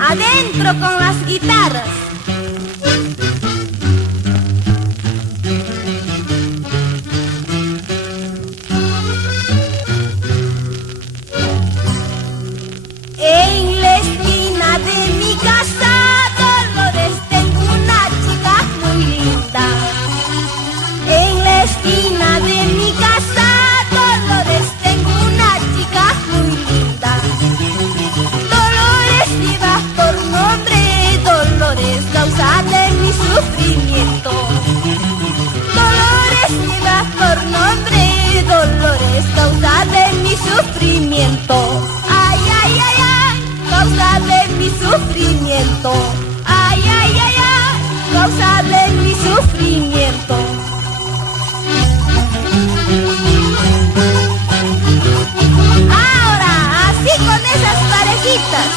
Adentro con las guitarras. En la esquina de mi casa, Dolores, tengo una chica muy linda. En la esquina de mi casa, Dolores, tengo una chica muy linda. Dolores lleva por nombre, Dolores, causa de mi sufrimiento. Dolores lleva por nombre, Dolores, causa de mi sufrimiento. Ay, ay, ay, ay, causa de mi sufrimiento. Ay, ay, ay, ay, causa de mi sufrimiento. Ahora, así con esas parejitas.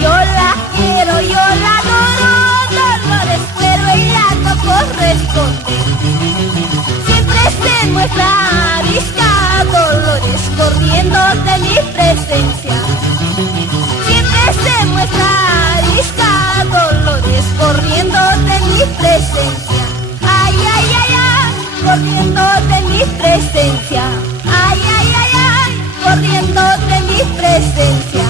Yo la quiero, yo la adoro, Dolores, pero ella no corresponde. Siempre se muestra arisca, Dolores, corriendo de mi presencia. Siempre se muestra arisca, Dolores, corriendo de mi presencia. Ay, ay, ay, ay, corriendo de mi presencia. Ay, ay, ay, ay, corriendo de mi presencia.